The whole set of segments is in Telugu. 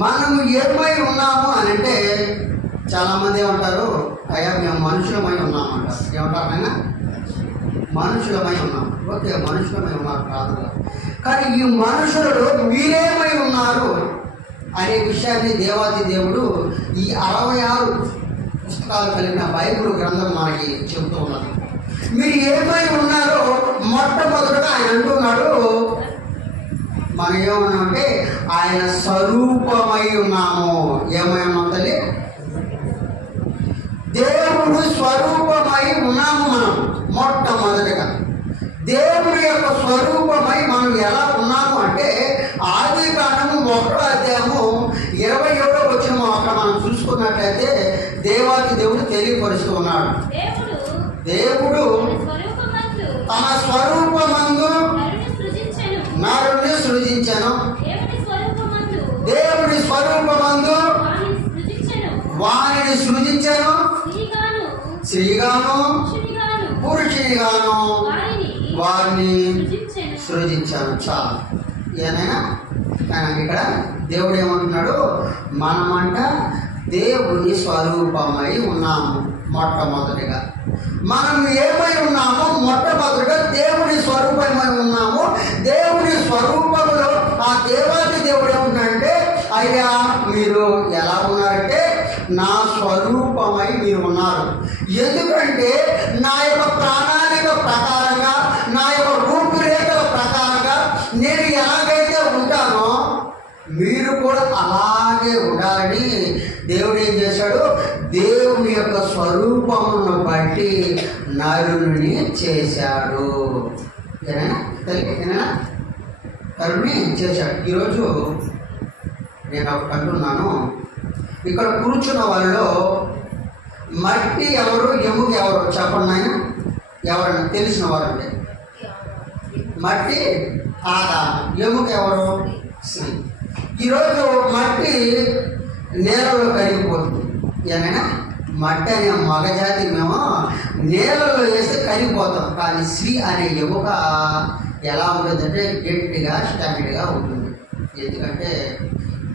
మనము ఏమై ఉన్నాము అని అంటే చాలామంది ఏమంటారు, అయ్యా మేము మనుషులమై ఉన్నామంటారు. ఏమంటారు ఆయన? మనుషులమై ఉన్నాం. ఓకే, మనుషులమై ఉన్నారు ప్రార్థన. కానీ ఈ మనుషులలో మీరేమై ఉన్నారు అనే విషయాన్ని దేవాది దేవుడు ఈ 66 పుస్తకాలు కలిగిన బైబిల్ గ్రంథం మనకి చెబుతూ ఉన్నది. మీరు ఏమై ఉన్నారో మొట్టమొదటిగా ఆయన అంటున్నాడు, మనం ఏమన్నామంటే ఆయన స్వరూపమై ఉన్నాము. ఏమై ఉన్నాం తల్లి? దేవుడు స్వరూపమై ఉన్నాము. మనం మొట్టమొదటిగా దేవుడి యొక్క స్వరూపమై మనం ఎలా ఉన్నాము అంటే ఆదికాండము 1వ అధ్యాయము 27వ వచనము అక్కడ మనం చూసుకున్నట్లయితే దేవాది దేవుడు తెలియపరుస్తూ ఉన్నాడు. దేవుడు తన స్వరూపమందు నరుని సృజించెను. దేవుడి స్వరూపమందు వారిని సృజించెను. స్త్రీగాను పురుషునిగాను వారిని సృజించాను. చాలు. ఏనైనా ఇక్కడ దేవుడు ఏమంటున్నాడు, మనమంట దేవుని స్వరూపమై ఉన్నాము. మొట్టమొదటిగా మనం ఏమై ఉన్నామో మొట్టమొదటిగా దేవుని స్వరూపమై ఉన్నాము. దేవుని స్వరూపంలో ఆ దేవాది దేవుడు ఏమంటాడంటే, అయ్యా మీరు ఎలా ఉన్నారంటే నా స్వరూపమై మీరు ఉన్నారు. ఎందుకంటే నా యొక్క ప్రణాళిక ప్రకారంగా, నా యొక్క రూపురేఖల ప్రకారంగా నేను ఎలాగైతే ఉంటానో మీరు కూడా అలాగే ఉండాలని దేవుడు ఏం చేశాడు, దేవుని యొక్క స్వరూపమును బట్టి నరుని చేశాడు. ఏనా నరుని చేశాడు. ఈరోజు నేను ఒకటి అంటున్నాను, ఇక్కడ కూర్చున్న వాళ్ళలో మట్టి ఎవరు, ఎముక ఎవరు చెప్పండి ఆయన. ఎవరన్నా తెలిసిన వారు అంటే మట్టి ఆదాము, ఎముక ఎవరు? స్త్రీ. ఈరోజు మట్టి నేలలో కరిగిపోతుంది. ఏమైనా మట్టి అనే మగజాతి మేము నేలలో వేస్తే కరిగిపోతాం. కానీ స్త్రీ అనే ఎముక ఎలా ఉంటుందంటే గట్టిగా స్టాండర్డ్గా ఉంటుంది. ఎందుకంటే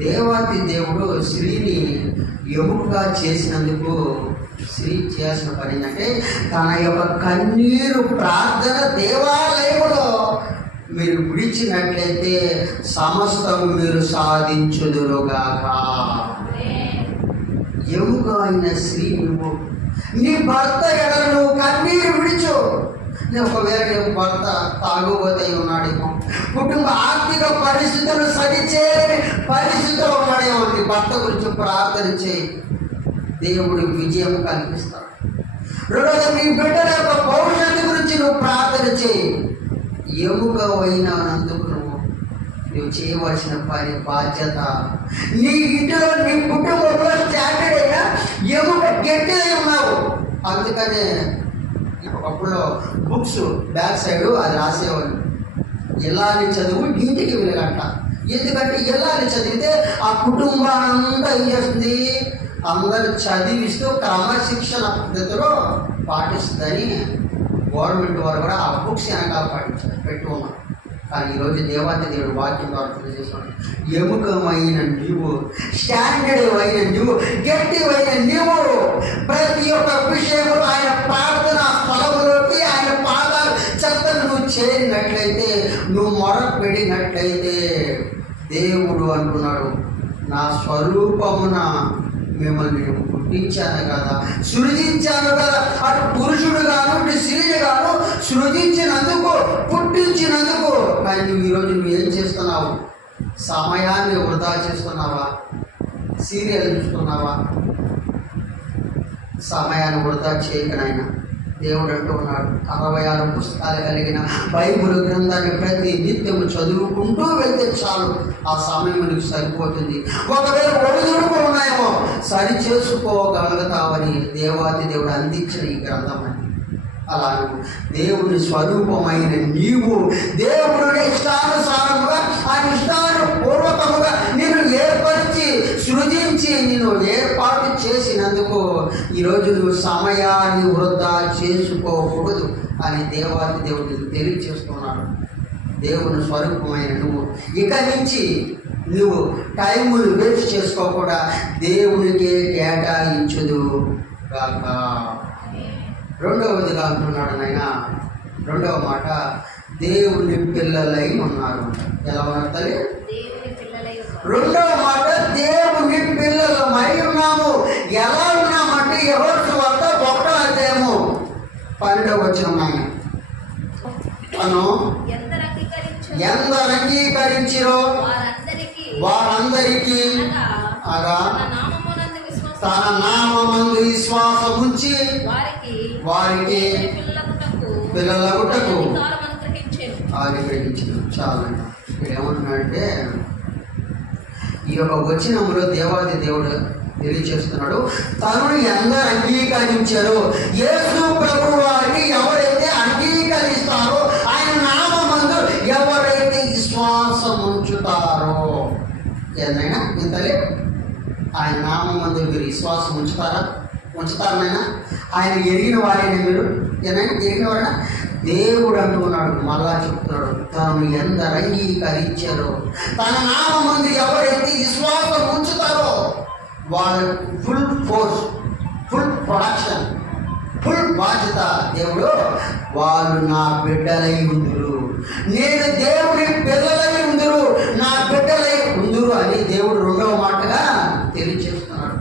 దేవాది దేవుడు స్త్రీని ఎముకగా చేసినందుకు స్త్రీ చేసిన పని ఏంటంటే తన యొక్క కన్నీరు ప్రార్థన దేవాలయంలో మీరు విడిచినట్లయితే సమస్తము మీరు సాధించుదురుగాక. ఎముక అయిన స్త్రీ నువ్వు, నీ భర్త ఎడల నువ్వు కన్నీరు విడిచు. ఒకవేళ నీ భర్త తాగుబోతే ఉన్నాడేమో, కుటుంబ ఆర్థిక పరిస్థితులు సరిచేయని పరిస్థితులు ఉన్నాడేమో, నీ భర్త గురించి ప్రార్థన చేయి, దేవుడి విజయం కల్పిస్తాడు. రెండోది నీ బిడ్డల యొక్క భవిష్యత్తు గురించి నువ్వు ప్రార్థన చేయి. ఎముక అయినందుకు నువ్వు చేయవలసిన పని బాధ్యత. నీ ఇంటిలో నీ కుటుంబంలో స్టాండర్డ్ అయినా ఎముక గట్టిగా ఉన్నావు. అందుకనే ఒకప్పుడు బుక్స్ బ్యాక్ సైడ్ అది రాసేవాళ్ళు, ఎల్లాలి చదువు ఇంటికి వెళ్ళగంట. ఎందుకంటే ఎల్లాలి చదివితే ఆ కుటుంబానంతా ఏం చేస్తుంది, అందరూ చదివిస్తూ క్రమశిక్షణ పద్ధతిలో పాటిస్తుందని గవర్నమెంట్ వారు కూడా ఆ బుక్స్ వెనకాల పెట్టి ఉన్నారు. కానీ ఈరోజు దేవాది దేవుడు వాక్యం ద్వారా తెలియజేస్తున్నాడు, ఎముకమైన నీవు, స్టాండర్డ్ అయిన నీవు, గట్టివైన నీవు ప్రతి ఒక్క విషయంలో ఆయన ప్రార్థన స్థలములోకి ఆయన పాదాలు చెత్తను నువ్వు చేరినట్లయితే, నువ్వు మొరపెడినట్లయితే దేవుడు అంటున్నాడు, నా స్వరూపమున మిమ్మల్ని నేను పుట్టించాను కదా, సృజించాను కదా. అటు పురుషుడు గాను ఇటు స్త్రీలు గాను సృజించినందుకు, పుట్టించినందుకు. కానీ నువ్వు ఈరోజు నువ్వు ఏం చేస్తున్నావు? సమయాన్ని వృధా చేస్తున్నావా? సీరియల్ చూస్తున్నావా? సమయాన్ని వృధా చేయకనైనా దేవుడు అంటూ ఉన్నాడు, 66 పుస్తకాలు కలిగిన బైబిల్ గ్రంథాన్ని ప్రతి నిత్యము చదువుకుంటూ వెళ్తే చాలు, ఆ సమయం నీకు సరిపోతుంది. ఒకవేళ ఒడిదుడుకు ఉన్నాయేమో సరి చేసుకోగలుగుతావని దేవాది దేవుడు అందించిన ఈ గ్రంథం అని. అలా దేవుని స్వరూపమైన నీవు దేవుడిని ఇష్టానుసారముగా ఆయన ఇష్టానుపూర్వకముగా నిన్ను ఏర్పరిచి సృజించి నిన్ను ఏర్పాటు చేసినందుకు ఈరోజు నువ్వు సమయాన్ని వృధా చేసుకోకూడదు అని దేవాది దేవుడు తెలియచేస్తున్నాడు. దేవుని స్వరూపమైన నువ్వు ఇక నుంచి నువ్వు టైములు వేస్ట్ చేసుకోకుండా దేవునికే కేటాయించుదు కాక. రెండవదిగా అంటున్నాడు నాయన, రెండవ మాట, దేవుని పిల్లలై ఉన్నారు. ఎలా ఉన్నారు తల్లి? రెండవ మాట, దేవుని పిల్లలమై ఉన్నాము. ఎలా ఉన్నామంటే ఎవరి సువార్త 1వ అధ్యాయము 12వ వచనం నాయన, తను ఎందరు అంగీకరించిరో వారందరికీ అనగా తన నామమందు విశ్వాసం ఉంచి వారికి పిల్లలగుటకు ఆధిగ్రహించిన. చాలా ఇక్కడ ఏమంటున్నాడంటే, ఈ యొక్క వచనంలో దేవాది దేవుడు తెలియచేస్తున్నాడు, తనను ఎందరు అంగీకరించారో, యేసు ప్రభు వారిని ఎవరైతే అంగీకరిస్తారో, ఆయన నామమందు ఎవరైతే విశ్వాసం ఉంచుతారో, ఏదైనా ఇంతలే ఆయన నామమందు మీరు విశ్వాసం ఉంచుతారనైనా ఆయన ఎరిగిన వారైనా మీరు ఏదైనా ఎరిగిన వారైనా దేవుడు అంటున్నాడు. మళ్ళా చెప్తున్నాడు, తను ఎందరు అంగీకరించారో, తన నామమందు ఎవరైతే విశ్వాసం ఉంచుతారో వాళ్ళ full force, full production, full బాధ్యత దేవుడు, వాళ్ళు నా బిడ్డలై ఉందురు, నేను దేవుని పిల్లలై ఉందురు, నా బిడ్డలై ఉందురు అని దేవుడు రెండవ మాటగా తెలియచేస్తున్నాడు.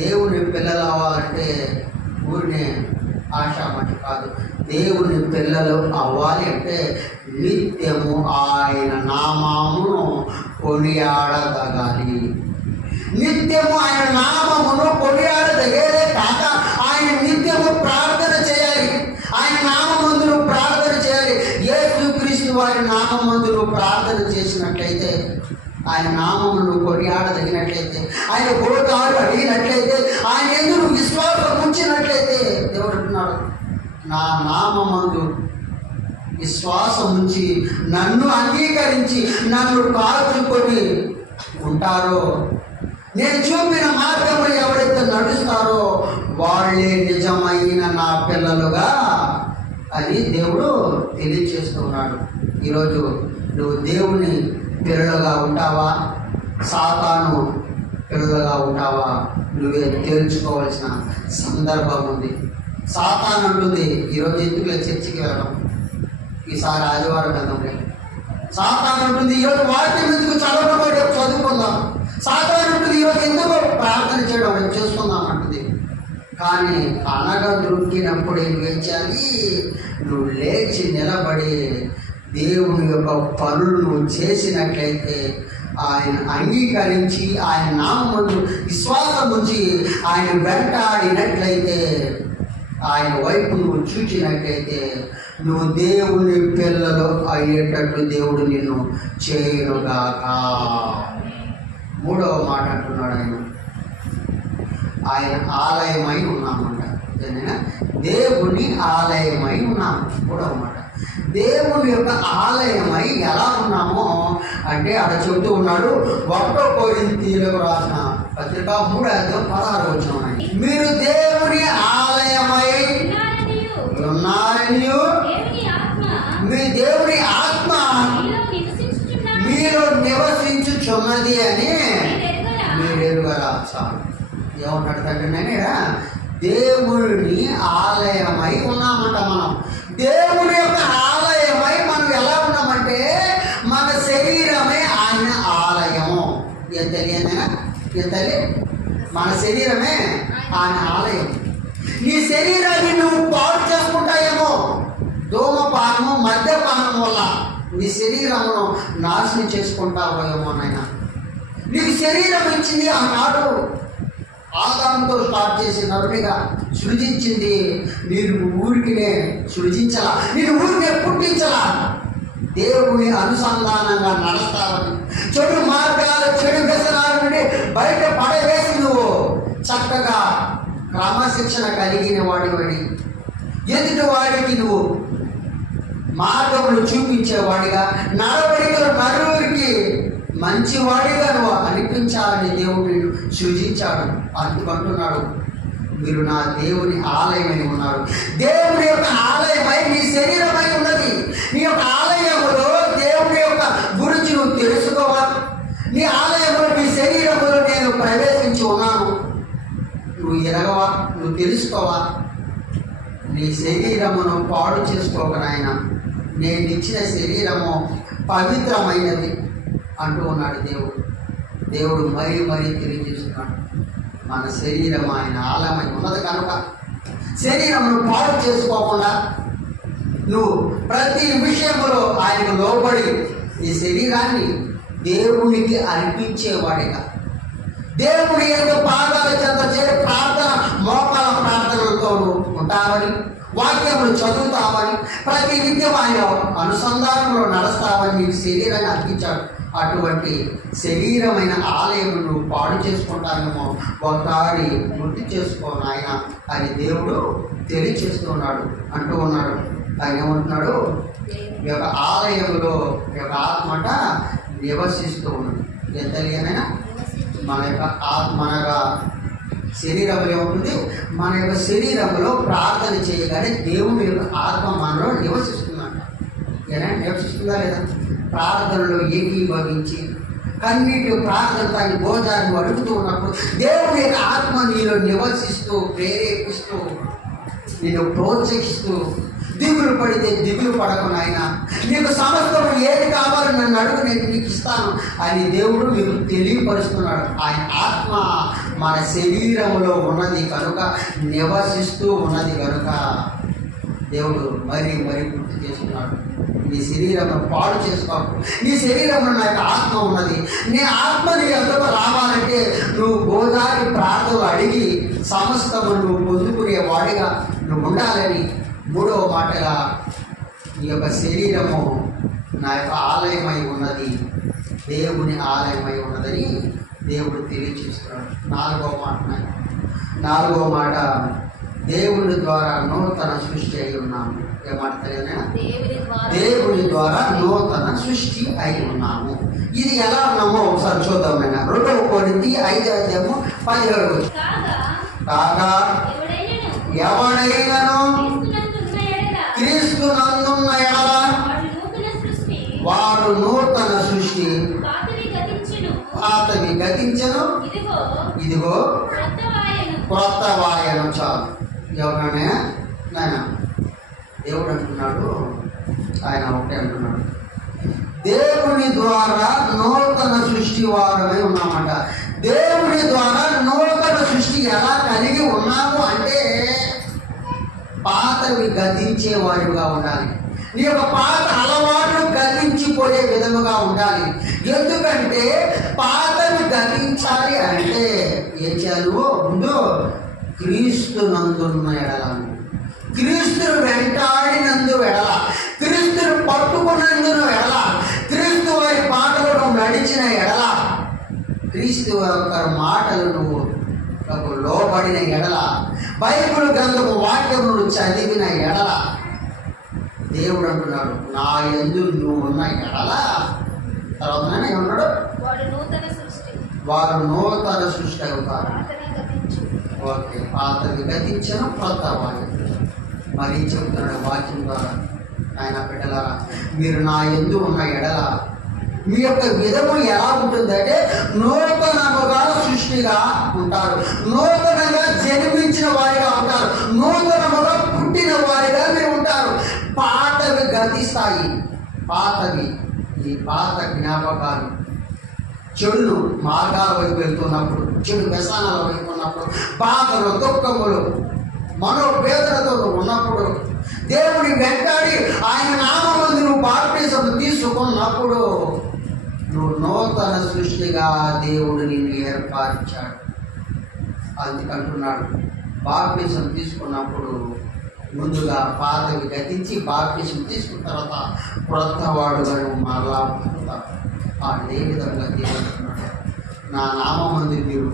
దేవుని పిల్లలు అవ్వాలంటే ఊరినే ఆశామటి కాదు. దేవుని పిల్లలు అవ్వాలి అంటే నిత్యము ఆయన నామమును కొనియాడదగాలి. నిత్యము ఆయన నామమును కొనియాడదగేదే కాక ఆయన నిత్యము ప్రార్థన చేయాలి. ఆయన నామమందును ప్రార్థన చేయాలి. యేసుక్రీస్తు వారి నామమందును ప్రార్థన చేసినట్లయితే, ఆయన నామమును కొనియాడదగినట్లయితే, ఆయన గోతాలు అడిగినట్లయితే, ఆయన ఎందుకు విశ్వాసం ఉంచినట్లయితే, దేవుడు అంటున్నాడు, నా నామమందు విశ్వాసం ఉంచి నన్ను అంగీకరించి నన్ను కాచుకొని ఉంటారో, నేను చూపిన మార్గంలో ఎవరైతే నడుస్తారో వాళ్ళే నిజమైన నా పిల్లలుగా అని దేవుడు తెలియచేస్తున్నాడు. ఈరోజు నువ్వు దేవుని పిల్లలుగా ఉంటావా, సాతాను పిల్లలుగా ఉంటావా, నువ్వే తేల్చుకోవాల్సిన సందర్భం ఉంది. సాతాను అంటుంది, ఈరోజు ఎందుకు చర్చికి వెళ్ళడం, ఈసారి ఆదివారం వెళ్దాంలే. సాతాను అంటుంది, ఈరోజు వాక్యం ఎందుకు చదువుకుందాం. సాతాను అంటుంది, ఈరోజు ఎందుకు ప్రార్థన చేయడం, రేపు చేసుకుందాం అంటుంది. కానీ అనగా దొరికినప్పుడు ఏం చేయాలి? నువ్వు లేచి నిలబడి దేవుని యొక్క పనులు నువ్వు చేసినట్లయితే, ఆయన అంగీకరించి ఆయన నామమును విశ్వాసం ఉంచి ఆయన వెంటాడినట్లయితే, ఆయన వైపు నువ్వు చూచినట్లయితే, నువ్వు దేవుని పిల్లలు అయ్యేటట్టు దేవుడు నిన్ను చేయునుగాక. మూడవ మాట అంటున్నాడు, ఆయన ఆలయమై ఉన్నామంట. దేవుని ఆలయమై ఉన్నాము. మూడవ మాట, దేవుని యొక్క ఆలయమై ఎలా ఉన్నామో అంటే అక్కడ చెబుతూ ఉన్నాడు. 1 కొరింథీయులకు రాసిన పత్రిక 3:16 మీరు దేవుని ఆలయమై ఉన్నారని, మీ దేవుని ఆత్మ మీలో నివసించుచున్నది అని మీరు ఎరుగరా. చాలు ఏమన్నాడు తండ్రి? దేవుని ఆలయమై ఉన్నామంట. మనం దేవుని యొక్క ఆలయమై మనం ఎలా ఉన్నామంటే, మన శరీరమే ఆయన ఆలయము. ఏం తెలియదు, మన శరీరమే ఆయన ఆలయం. నీ శరీరాన్ని నువ్వు పాడు చేసుకుంటాయేమో, ధూమపానము మద్యపానం వల్ల నీ శరీరమును నాశనం చేసుకుంటావేమో. నాయన నీకు శరీరం ఇచ్చింది ఆనాడు ఆదాముతో స్టార్ట్ చేసి నరునిగా సృజించింది. నేను ఊరికినే సృజించలా, నేను ఊరికే పుట్టించలా. దేవుని అనుసంధానంగా నడుస్తావని, చెడు మార్గాల చెడు వ్యసనాల నుండి బయట పడవేసి నువ్వు చక్కగా క్రమశిక్షణ కలిగిన వాడివని, ఎదుటి వాడికి నువ్వు మార్గములు చూపించేవాడిగా, నడవడికలు నలుగురికి మంచివాడిగా నువ్వు అనిపించాలని దేవుడు సృజించాడు. అందుకంటున్నాడు, మీరు నా దేవుని ఆలయమై ఉన్నారు. దేవుని యొక్క ఆలయమై నీ శరీరమై ఉన్నది. నీ యొక్క ఆలయంలో దేవుని యొక్క గురించి నువ్వు తెలుసుకోవాలి. ఆలయంలో నీ శరీరంలో నేను ప్రవేశించి ఉన్నాను. నువ్వు ఎరగవా? నువ్వు తెలుసుకోవా? నీ శరీరమును పాడు చేసుకోక నాయన, నేను ఇచ్చిన శరీరము పవిత్రమైనది అంటూ ఉన్నాడు దేవుడు. దేవుడు మరీ మరీ తెలియజేస్తున్నాడు, మన శరీరం ఆయన ఆలయమై ఉన్నది కనుక శరీరమును పాడు చేసుకోకుండా నువ్వు ప్రతి విషయంలో ఆయనకు లోబడి ఈ శరీరాన్ని దేవునికి అర్పించేవాడిగా, దేవుడి యొక్క పాదాల చెంత చేరి ప్రార్థన, మోకాల ప్రార్థనలతో ఉంటావని, వాక్యములు చదువుతావని, ప్రతి నిత్యం ఆయన అనుసంధానంలో నడుస్తావని నీకు శరీరాన్ని అర్పించాడు. అటువంటి శరీరమైన ఆలయం నువ్వు పాడు చేసుకుంటానేమో, ఒకసారి గుర్తు చేసుకోను ఆయన అని దేవుడు తెలియచేస్తున్నాడు అంటూ ఉన్నాడు. ఆయన ఏమంటున్నాడు? ఈ యొక్క ఆలయంలో ఈ యొక్క ఆత్మట నివసిస్తూ ఉన్నది. ఎంత తెలియనైనా మన యొక్క ఆత్మనగా శరీరంలో ఉంటుంది. మన యొక్క శరీరంలో ప్రార్థన చేయగానే దేవుని యొక్క ఆత్మ మనలో నివసిస్తుందంట. ఏనా నివసిస్తుందా లేదా? ప్రార్థనలో ఏకీభవించి కన్నీటి ప్రార్థనతో ఆయన భోజనాన్ని అడుగుతూ ఉన్నప్పుడు దేవుని యొక్క ఆత్మ నీలో నివసిస్తూ, ప్రేరేపిస్తూ, నేను ప్రోత్సహిస్తూ, దిగులు పడితే దిగులు పడకు నాయన, నీకు సమస్తం ఏది కావాలో నన్ను అడుగు, నేను నీకు ఇస్తాను అని దేవుడు మీకు తెలియపరుస్తున్నాడు. ఆయన ఆత్మ మన శరీరంలో ఉన్నది కనుక, నివసిస్తూ ఉన్నది కనుక దేవుడు మరీ మరీ గుర్తు చేస్తున్నాడు. నీ శరీరం పాడు చేసుకోకు. నీ శరీరంలో నా యొక్క ఆత్మ ఉన్నది. నీ ఆత్మ నీ ఎంతకు రావాలంటే నువ్వు గోదావరి ప్రార్థనలు అడిగి సమస్తము నువ్వు పొందుకునే వాడిగా నువ్వు ఉండాలని. మూడవ మాటగా నీ యొక్క శరీరము నా యొక్క ఆలయమై ఉన్నది, దేవుని ఆలయమై ఉన్నదని దేవుడు తెలియచేస్తున్నాడు. నాలుగవ మాట దేవుని ద్వారా నూతన సృష్టి అయి ఉన్నాము. ఏమాట తెలియదా? దేవుని ద్వారా నూతన సృష్టి అయి ఉన్నాము. ఇది ఎలా ఉన్నామో ఒకసారి చూద్దాం. 2 కొరింథీ 5:17 కాగా ఎవడైనను క్రీస్తునందున్న ఎడల వాడు నూతన సృష్టి, పాతవి గతించెను, ఇదిగో క్రొత్త వాయను. చాలు. ఎవరైనా నాయన దేవుడు అంటున్నాడు, ఆయన ఒకటే అంటున్నాడు, దేవుని ద్వారా నూతన సృష్టి వారమై ఉన్నామంట. దేవుని ద్వారా నూతన సృష్టి ఎలా కలిగి ఉన్నాము అంటే పాతవి గతించే వారిగా ఉండాలి. నీ యొక్క పాత అలవాట్లు గతించిపోయే విధముగా ఉండాలి. ఎందుకంటే పాతవి గతించాలి అంటే ఏం చేయాలి? ముందు క్రీస్తు నందున్న ఎడలను, క్రీస్తును వెంటాడినందు ఎడల, క్రీస్తును పట్టుకున్నందును ఎడల, క్రీస్తు వారి మాటలను నడిచిన ఎడల, క్రీస్తు యొక్క మాటలు నువ్వు లోబడిన ఎడల, బైబిల్ గ్రంథము వాక్యమును చదివిన ఎడల, దేవుడు అంటున్నాడు నా యందు నువ్వు ఉన్న ఎడల, తర్వాత ఏమన్నాడు? వారు నూతన సృష్టి అవుతారు. ఓకే, పాతవి గతించను, క్రొత్త వాయు. మరీ చెబుతున్నాడు వాక్యం ద్వారా, ఆయన బిడ్డలారా మీరు నా యందు ఉన్న ఎడల మీ యొక్క విధము ఎలా ఉంటుందంటే నూతనముగా సృష్టిగా ఉంటారు, నూతనంగా జన్మించిన వారిగా ఉంటారు, నూతనముగా పుట్టిన వారిగా మీరు ఉంటారు. పాతవి గతిస్తాయి. పాతవి ఈ పాత జ్ఞాపకాలు, చెడును మార్గాల వైపు వెళ్తున్నప్పుడు, చెడు వ్యసనాల వైపు ఉన్నప్పుడు, బాధలు, దుఃఖములు, మనోవేదనతో ఉన్నప్పుడు, దేవుని వెంటాడి ఆయన నామమందు నువ్వు బాప్టిజం తీసుకున్నప్పుడు నువ్వు నూతన సృష్టిగా దేవుడు నిన్ను ఏర్పరిచాడు. అందుకంటున్నాడు బాప్టిజం తీసుకున్నప్పుడు ముందుగా పాతవి గతించి బాప్టిజం తీసుకున్న తర్వాత క్రొత్త వాడుగా నువ్వు మరలా పుట్టుతావు. అదే విధంగా దేవుడు నా నామమందు మీరు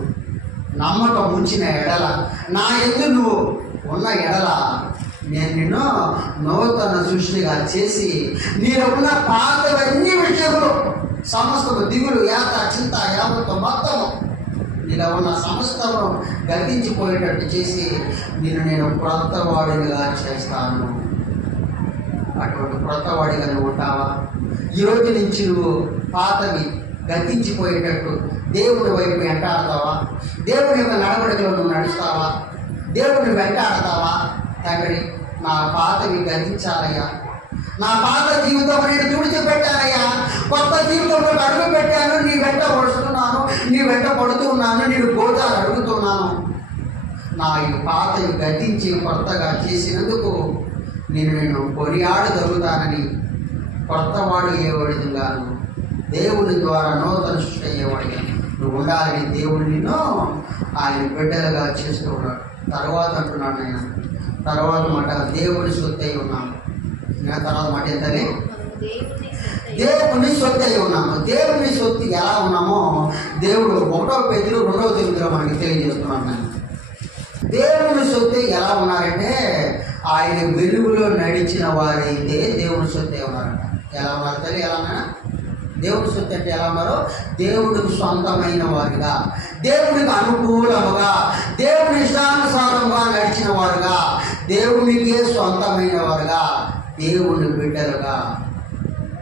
నమ్మకం ఉంచిన ఎడల, నా యందు నువ్వు ఉన్న ఎడల నేను నిన్ను నూతన సృష్టిగా చేసి నీలో ఉన్న పాతవన్నీ విషయంలో సమస్తము, దిగులు, యాత్ర, చింత, యావత్తు మొత్తము నీలో ఉన్న సమస్తము గతించిపోయేటట్టు చేసి నేను క్రొత్త వాడిగా చేస్తాను. అటువంటి క్రొత్త వాడిగా నువ్వు ఉంటావా? ఈరోజు నుంచి నువ్వు పాతవి గతించిపోయేటట్టు దేవుడి వైపు వెంటాడతావా? దేవుని యొక్క నడవడికలో నువ్వు నడుస్తావా? దేవుడిని వెంటాడతావా? తండ్రి, నా పాతవి గతించాలయ్యా, నా పాత జీవితం నేను తుడిచిపెట్టానయ్యా, కొత్త జీవితంలో అడుగు పెట్టాను, నీ వెంట పడుతున్నాను, నీ వెంట పడుతున్నాను, నేను గోదాలు అడుగుతున్నాను. నా ఈ పాతవి గతించి కొత్తగా చేసినందుకు నేను కొనియాడగలుగుతానని, కొత్తవాడు అయ్యేవాడిగాను, దేవుని ద్వారా నూతన సృష్టి అయ్యేవాడిగా నువ్వు ఉండాలని దేవుడు నిన్ను ఆయన బిడ్డలుగా చేస్తూ ఉన్నాడు. తర్వాత అంటున్నాడు నేను, తర్వాత మాట దేవుని సొత్తు అయి ఉన్నాము. తర్వాత మాట ఏంటనే దేవుని సొత్తు అయి ఉన్నాము. దేవుని సొత్తు ఎలా ఉన్నామో దేవుడు 1 పేతురు 2:9 మనకి తెలియజేస్తున్నాను. నేను దేవుని సొత్తు ఎలా ఉన్నారంటే ఆయన వెలుగులో నడిచిన వారైతే దేవుని సొత్తు ఉన్నారంట. ఎలా ఉన్నారు తల్లి? ఎలా ఉన్నా దేవుని సొత్తు అంటే ఎలా ఉన్నారో, దేవుడికి సొంతమైన వారుగా, దేవునికి అనుకూలముగా, దేవుని ఇష్టానుసారంగా నడిచిన వారుగా, దేవునికే సొంతమైన వారుగా, దేవుని బిడ్డలుగా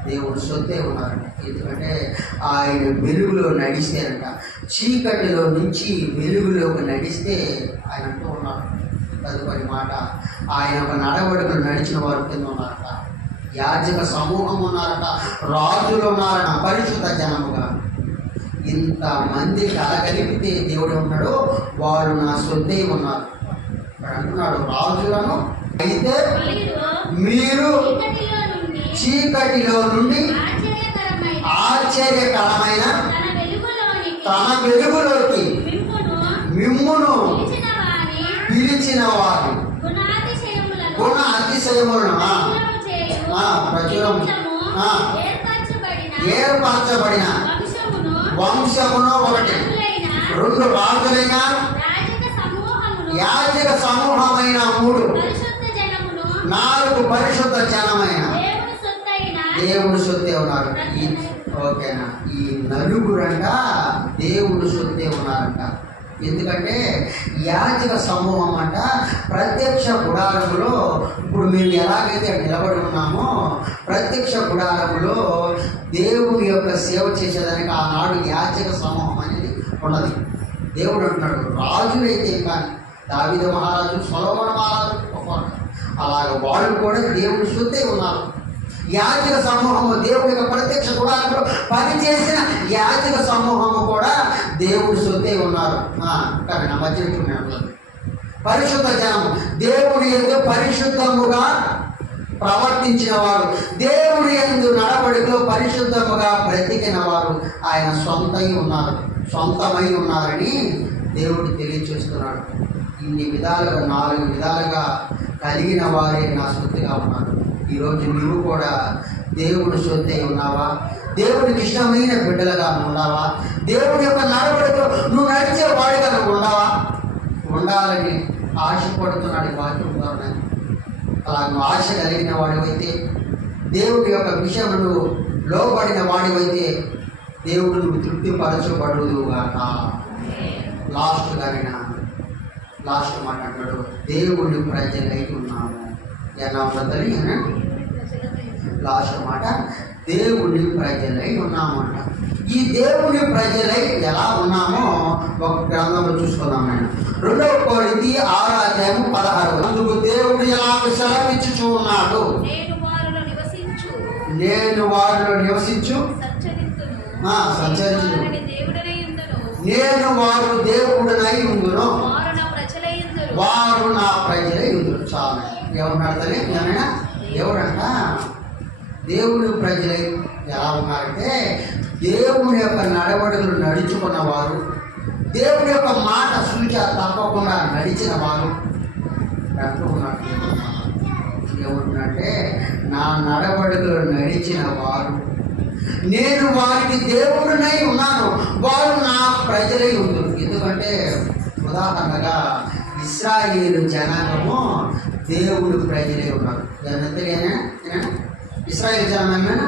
దేవుని సొత్తే ఉన్నారంట. ఎందుకంటే ఆయన వెలుగులో నడిస్తేనంట, చీకటిలో నుంచి వెలుగులోకి నడిస్తే ఆయన అంటూ ఉన్నారు. తదుపరి మాట, ఆయన ఒక నడవడికలు నడిచిన వారు కింద ఉన్నారట, యాజక సమూహం ఉన్నారట, రాజులు ఉన్నారట, పరిశుద్ధ జనముగా. ఇంతమంది కలగలిపితే దేవుడు ఉన్నాడు, వారు నా సొత్తే ఉన్నారు అంటున్నాడు. రాజులను అయితే మీరు చీకటిలో నుండి ఆశ్చర్యకరమైన తన వెలుగులోకి మిమ్మును పిలిచిన వారు గుణ అతిశయములను ప్రచురం ఏర్పరచబడిన వంశమును 1 2 రాజులైన యాజక సమూహమైన 3 4 పరిశుద్ధ జనమైన దేవుని సొత్తే ఉన్నారు. ఓకేనా? ఈ నలుగురంట దేవుని సొత్తే ఉన్నారంట. ఎందుకంటే యాజక సమూహం అంట ప్రత్యక్ష గుడారములో, ఇప్పుడు మేము ఎలాగైతే నిలబడి ఉన్నామో ప్రత్యక్ష గుడారములో దేవుని యొక్క సేవ చేసేదానికి ఆనాడు యాజక సమూహం అనేది ఉన్నది. దేవుడు అంటున్నాడు, రాజులైతే కానీ దావీదు మహారాజు, సొలొమోను మహారాజు, అలాగ వాళ్ళు కూడా దేవుని సొత్తే ఉన్నారు. యాజక సమూహము దేవుని యొక్క ప్రత్యక్ష గుడారంలో పనిచేసిన యాజక సమూహము కూడా దేవుని సొత్తే ఉన్నారు. కానీ నా మధ్య పరిశుద్ధ జనము, దేవుని యందు పరిశుద్ధముగా ప్రవర్తించిన వారు, దేవుని యందు నడవడిలో పరిశుద్ధముగా బ్రతికిన వారు ఆయన సొంతమై ఉన్నారని దేవుడు తెలియచేస్తున్నాడు. ఇన్ని విధాలుగా 4 విధాలుగా కలిగిన వారే నా సొత్తుగా ఉన్నారు. ఈరోజు నువ్వు కూడా దేవుని సొత్తే ఉన్నావా? దేవునికి ఇష్టమైన బిడ్డలుగా ఉన్నావా? దేవుని యొక్క నడవడితో నువ్వు నడిచే వాడిగా ఉన్నావా? ఉండాలని ఆశపడుతున్నాడు వాక్యం ద్వారా. అలా నువ్వు ఆశ కలిగిన వాడివైతే, దేవుడి యొక్క విషయం నువ్వు లోబడిన వాడివైతే దేవుడు నువ్వు తృప్తిపరచబడుదుగాక. లాస్ట్ మాట అంటాడు, దేవుని ప్రజలై ఉన్నాము. ఎలా ఉన్నదని లాస్ట్ మాట, దేవుని ప్రజలై ఉన్నామంట. ఈ దేవుని ప్రజలై ఎలా ఉన్నామో ఒక గ్రంథంలో చూసుకుందాం. నేను 2 కొరింథీ 6:16 అందుకు దేవుడు ఎలా సెలవిచ్చుచూ ఉన్నాడు, నేను వారిలో నివసించు సంచరించు, నేను వారు దేవుడనై ఉందును, వారు నా ప్రజలై ఉందురు. చాలా ఏమన్నాడు తల్లి? ఏమైనా దేవుడంట దేవుని ప్రజలై ఎలా ఉన్నారంటే దేవుని యొక్క నడవడికలు నడుచుకున్న వారు, దేవుని యొక్క మాట సూచ తప్పకుండా నడిచిన వారు అంటూ ఉన్నాడు. ఏమంటున్నాడంటే నా నడవడికలు నడిచిన వారు, నేను వారికి దేవుడినై ఉన్నాను, వారు నా ప్రజలై ఉందరు. ఎందుకంటే ఉదాహరణగా ఇశ్రాయేలు జనాంగము దేవుడు ప్రజలే ఉన్నారు. ఇశ్రాయేలు జనమేనా?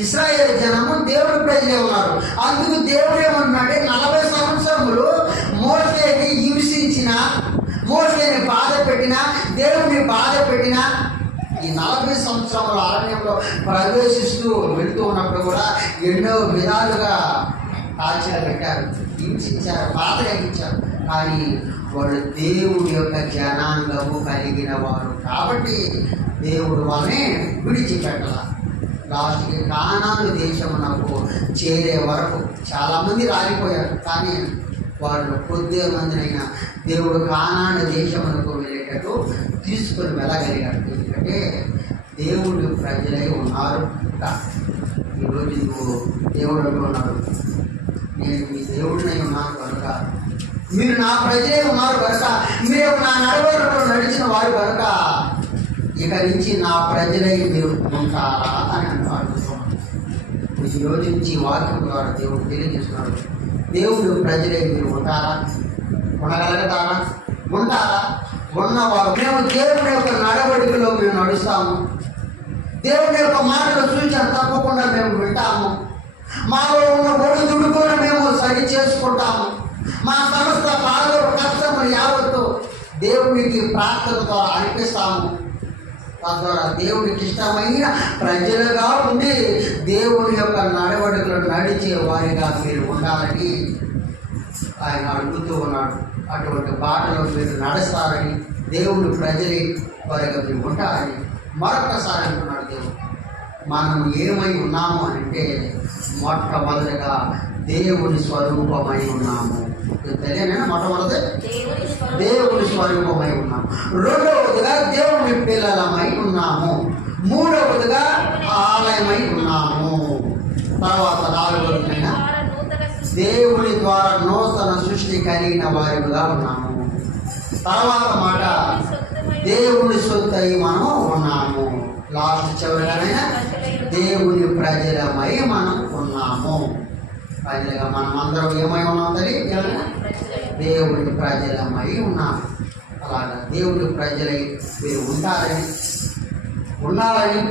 ఇశ్రాయేలు జనము దేవుడు ప్రజలే ఉన్నారు. అందుకు దేవుడు ఏమన్నాడే, 40 సంవత్సరములు మోషేని హింసించిన, మోషేని బాధ పెట్టిన, దేవుడిని బాధ పెట్టిన ఈ 40 సంవత్సరముల అరణ్యంలో ప్రవేశిస్తూ వెళ్తూ ఉన్నప్పుడు కూడా ఎన్నో విధాలుగా కాల్చలు పెట్టారు, హింసించారు, బాధ కలిగించారు. కానీ వాళ్ళు దేవుడి యొక్క జనాంగము కలిగిన వారు కాబట్టి దేవుడు వాళ్ళని విడిచిపెట్టాల. లాస్ట్కి కానాను దేశమునకు చేరే వరకు చాలామంది రాలిపోయారు. కానీ వాళ్ళు కొద్ది మందినైనా దేవుడు కానాను దేశమునకు వెళ్ళేటట్టు తీసుకొని వెళ్ళగలిగాడు. ఎందుకంటే దేవుడు ప్రజలై ఉన్నారు. ఈరోజు నువ్వు దేవుడు ఉన్నాడు, నేను మీ దేవుడినై ఉన్నాను కనుక, మీరు నా ప్రజలే ఉన్నారు కనుక, మీరు నా నడవడిలో నడిచిన వారు కనుక ఇక నుంచి నా ప్రజలై మీరు ఉంటారా అని అడుగుతున్నాను. ఈరోజు నుంచి వాక్యం ద్వారా దేవుడు తెలియజేస్తున్నాడు. దేవుడు ప్రజలై మీరు ఉంటారా? ఉండగలుగుతారా? ఉంటారా? ఉన్నవారు మేము దేవుడి యొక్క నడవడికలో మేము నడుస్తాము, దేవుడి యొక్క మాటలు సూచన తప్పకుండా మేము వింటాము, మాలో ఉన్న ఒడిదుడు కూడా మేము సరి చేసుకుంటాము, మా సమస్త బాధలు కష్టము యావత్తు దేవుడికి ప్రార్థనతో అనిపిస్తాము. తద్వారా దేవుడికి ఇష్టమైన ప్రజలుగా ఉండి దేవుని యొక్క నడవడికలు నడిచే వారిగా మీరు ఉండాలని ఆయన అడుగుతూ ఉన్నాడు. అటువంటి బాటలో మీరు నడుస్తారని, దేవుడు ప్రజలే వారిగా మీరు ఉంటారని మరొకసారి అంటున్నాడు దేవుడు. మనం ఏమై ఉన్నాము అంటే మొట్టమొదటిగా దేవుని స్వరూపమై ఉన్నాము. తెలియనా? మొట్టమొదటి దేవుని స్వరూపమై ఉన్నాము. రెండవదిగా దేవుని పిల్లలమై ఉన్నాము. మూడవదిగా ఆలయమై ఉన్నాము. తర్వాత నాలుగవదిగా దేవుని ద్వారా నూతన సృష్టి కలిగిన వారిగా ఉన్నాము. తర్వాత మాట దేవుని సొత్తై మనం ఉన్నాము. లాస్ట్ చివరిగానైనా దేవుని ప్రజలమై మనం ఉన్నాము. ప్రజలుగా మనం అందరం ఏమై ఉన్నాం తెలియ, దేవుని ప్రజలమై ఉన్నాము. అలాగా దేవుని ప్రజలై మీరు ఉండాలని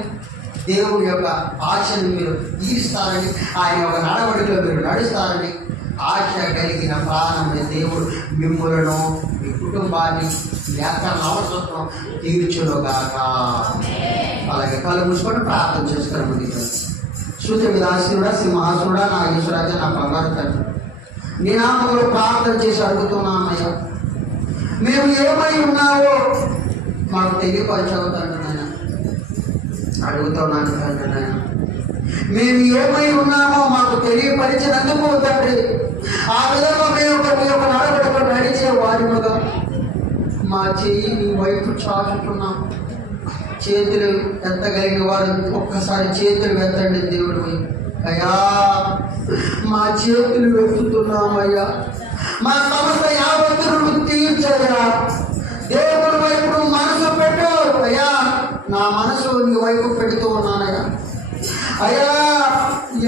దేవుని యొక్క ఆశను మీరు తీరుస్తారని, ఆయన యొక్క నడవడిలో మీరు నడుస్తారని ఆశ కలిగిన ప్రాణమైన దేవుడు మిమ్ములను, మీ కుటుంబాన్ని, మీ అక్కల అవసరం తీర్చునుగాక. అలాగే కళ్ళు మూసుకొని ప్రార్థన చేసుకుని ముందుకు. సూర్య విదాసుడా, సింహాసుడా, నా ఈశ్వరాజ, నా బంగారు తండ్రి, నీ నామంలో ప్రార్థన చేసి అడుగుతున్నామయ్యా, మేము ఏమై ఉన్నావో మాకు తెలియపరచవు తండ్రి. నాయన అడుగుతున్నాను తండ్రి. నాయన మేము ఏమై ఉన్నామో మాకు తెలియపరిచినందుకు తండ్రి, ఆ విధంగా మేము మీ యొక్క నడవడిలో నడిచే వారిగా మా చెయ్యి నీ వైపు చాచుతున్నాం. చేతులు ఎత్తగలిగిన వారు ఒక్కసారి చేతులు ఎత్తండి దేవుడు వైపు. అయ్యా మా చేతులు వెతుకుతున్నామయ్యా, మా సమస్త యావత్తును తీర్చయ్యా. దేవుడి వైపు మనసు పెట్టు అయ్యా. నా మనసు నీ వైపు పెడుతూ ఉన్నానయ్యా. అయ్యా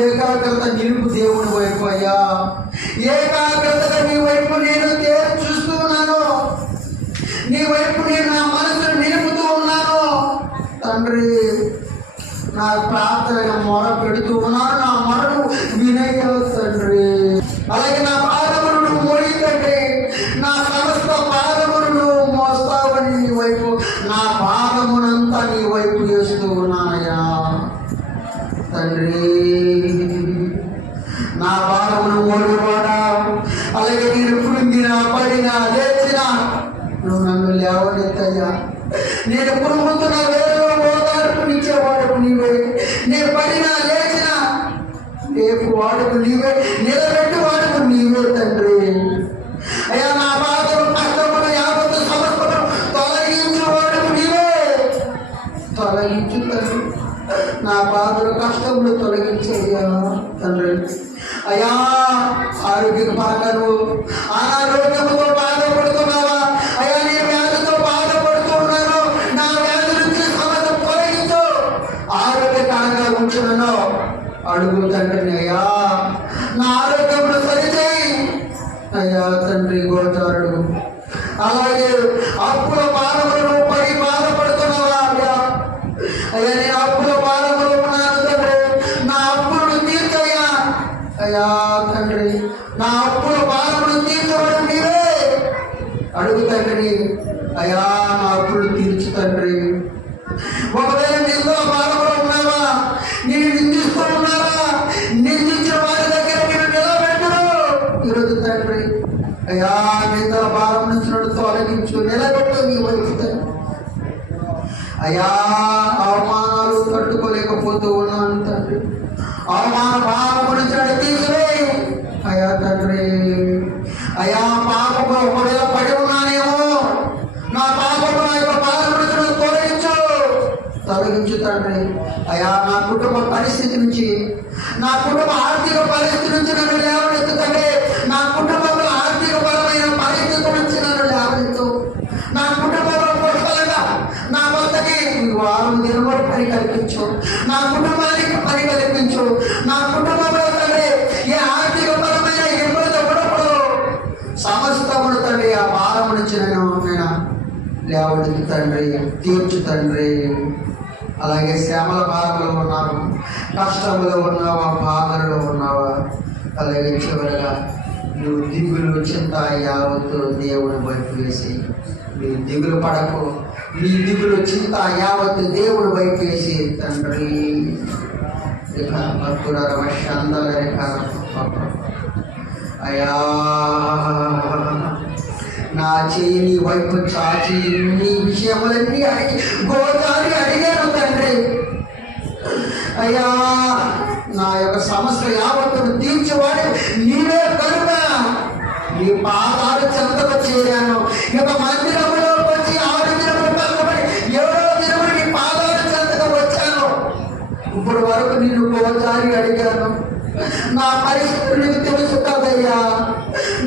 ఏకాగ్రత నిలుపు దేవుడి వైపు అయ్యా. ఏకాగ్రతగా నీ వైపు నేను చూస్తూ ఉన్నాను, నీ వైపు నేను నా మనసును నిలుపుతూ ఉన్నాను తండ్రి. నా ప్రార్థన మొర పెడుతూ ఉన్నాను, నా మొరను వినయ తండ్రి. అలాగే నా పాదములను మోయి తండ్రి, నా సమస్త పాదములను మోస్తావని నీ వైపు నా పాదమునంతా నీ వైపు వేస్తూ ఉన్నానయ్యా తండ్రి. నా పాదమును మోడివాడా, అలాగే నేను కృంగినా పడినా లేచినా నువ్వు నన్ను లేవనెత్తయ్యా. నేను పురుగుతున్న వేరే ఓదార్పునిచ్చేవాడుకు నీవే, నేను పడినా లేచినా లేపు వాడుకు నీవే, నిలబెట్టి వాడుకు నీవే తండ్రి. అయ్యా నా బాధలు కష్టములు యావత్తు సమస్యలు తొలగించు వాడుకు నీవే. తొలగించు తండ్రి, నా బాధలు కష్టములు తొలగించయ్యా తండ్రి. అయ్యా ఆరోగ్య పరంగా నువ్వు అనారోగ్యముతో బాధపడుతున్నావా? అయ్యా నీ వ్యాధితో బాధపడుతున్నాను, నా వ్యాధి నుంచి సమస్య తొలగించు, ఆరోగ్యకరంగా ఉంచున్నాను అడుగు తండ్రిని. అయ్యా నా ఆరోగ్యమును సరిచేయి అయ్యా తండ్రి. గోచారుడు అలాగే అప్పుల బాధములను పడి బాధపడుతున్నావా? అయ్యా అయ్యా నేను అప్పుల బాధములు ఉన్నాను తండ్రి, నా అప్పులను తీర్చయ్యా. అయ్యా తండ్రి నా అప్పుల బాధములు తీర్చబడి నీవే అడుగు తండ్రి. అయ్యా నా అప్పులు తీర్చు తండ్రి. ఒకవేళ అయ్యా నిద్ర భారం నుంచి తొలగించు, నిలబెట్టు నీ వైపు తండ్రి. అయ్యా అవమానాలు తట్టుకోలేకపోతూ ఉన్నాను తండ్రి, అవమాన భారము నుంచి తీసివేయి అయ్యా తండ్రి. అయ్యా పాపము ఒకవేళ పడి ఉన్నానేమో, నా పాపము నా యొక్క భారము నుంచి తొలగించు తండ్రి. అయ్యా నా కుటుంబ పరిస్థితి నుంచి, నా కుటుంబ ఆర్థిక పరిస్థితి నుంచి నన్ను లేవనెత్తు తండ్రి. నా కుటుంబంలో ఆర్థిక పరమైన పరిస్థితి నుంచి నన్ను లేవనెత్తు. నా కుటుంబంలో పుస్తలుగా నా భర్తకి 6 దినములు పని కల్పించు, నా కుటుంబానికి పని కల్పించు. నా కుటుంబంలో తండ్రి ఏ ఆర్థిక పరమైన ఇబ్బంది ఉండకూడదు. సమస్తమును తండ్రి ఆ భారం నుంచి నేను లేవనెత్తు తండ్రి, తీర్చు తండ్రి. అలాగే శ్రమల భారంలో ఉన్నావు, కష్టంలో ఉన్నావా, బాధల్లో ఉన్నావా, అలాగే చివరిగా నువ్వు దిగులు చింత యావత్తు దేవుని వైపు వేసి, నీ దిగులు పడకు, నీ దిగులు చింత యావత్తు దేవుని వైపు వేసి తండ్రి. అయ్యా నా చేయి నీ వైపు చాచి నీ విషయములన్నీ అడిగి గోదారి అడిగాను తండ్రి. అయ్యా నా యొక్క సమస్య యావత్తును తీర్చేవాడు నీవే కనుక నీ పాదాలు చెంతకు చేరాను. ఇక మందిరంలో వచ్చి 6 దినములు కలగబడి 7వ దినములు నీ పాదాలు చెంతకు వచ్చాను. ఇప్పుడు వరకు నేను గోదారి అడిగాను. నా పరిస్థితులు నీకు తెలుసు కదయ్యా,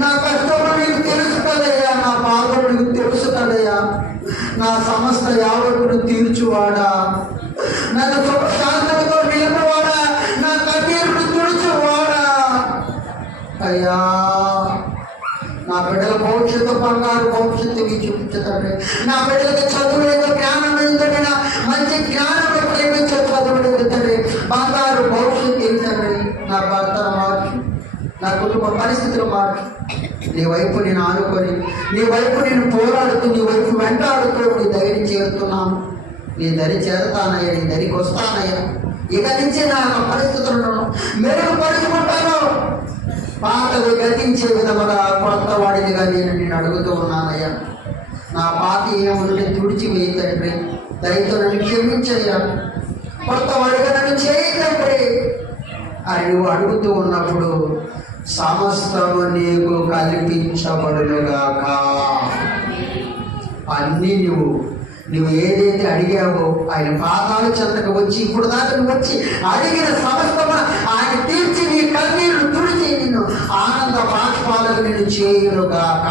నా కష్టము నీకు తెలుసు కదయ్యా, నా బాధలు నీకు తెలుసు కదయ్యా. నా సమస్త యావత్తును తీర్చువాడా, నన్ను సుఖశాంతులతో నిలుపువాడా, నా కన్నీరును తుడుచువాడా. అయ్యా నా బిడ్డల భవిష్యత్తు బంగారు భవిష్యత్తు చూపించదండి. నా బిడ్డలకి చదువు లేదు, జ్ఞానం ఏంటంటే మంచి జ్ఞానం ప్రేమించే చదువు లేదు తండ్రి, బంగారు భవిష్యత్తు ఏంటండి. నా భర్తను మార్చు, నా కుటుంబ పరిస్థితులు మార్చు. నీ వైపు నేను ఆనుకొని, నీ వైపు నేను పోరాడుతూ, నీ వైపు వెంటాడుతూ నీ ధైర్యం చేరుతున్నాను. నీ దరి చేరతానయ్యా, నీ దరికి వస్తానయ్యా. ఇక నుంచి నా పరిస్థితులను మెరుగుపరుచుకుంటాను. పాతవి గతించే విధముగా కొత్త వాడినిగా నేను అడుగుతూ ఉన్నానయ్యా. నా పాత ఏముంటే తుడిచివేయి తండ్రి, దయతో నన్ను క్షమించయ్యా. కొత్త వాడిగా నన్ను చేయి తండ్రి అని నువ్వు అడుగుతూ ఉన్నప్పుడు సమస్తము నీకు కల్పించబడునుగాక. అన్నీ నువ్వు ఏదైతే అడిగావో ఆయన పాదాల చెంతకు వచ్చి, ఇప్పుడు దాకా నువ్వు వచ్చి అడిగిన సమస్తము ఆయన తీర్చి నీ కన్నీరు తుడిచి నిన్ను ఆనంద బాష్పాలకు నేను చేయునుగాక.